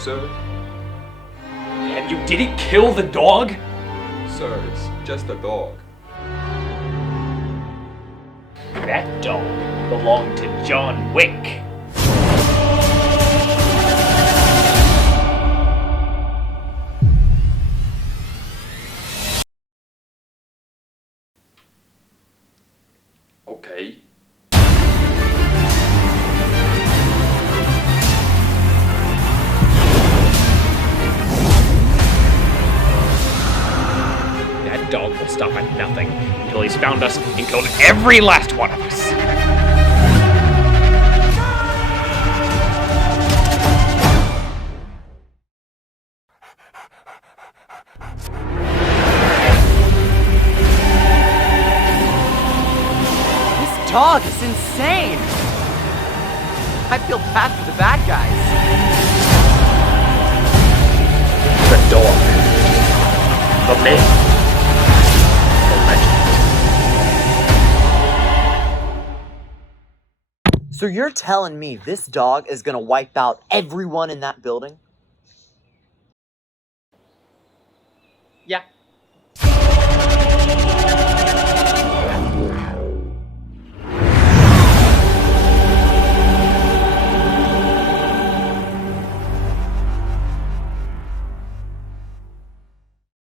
Sir? And you didn't kill the dog? Sir, it's just a dog. That dog belonged to John Wick. Okay. That dog will stop at nothing until he's found us and killed every last one of us. This dog is insane! I feel bad for the bad guys. The dog. The myth. The legend. So you're telling me this dog is gonna wipe out everyone in that building?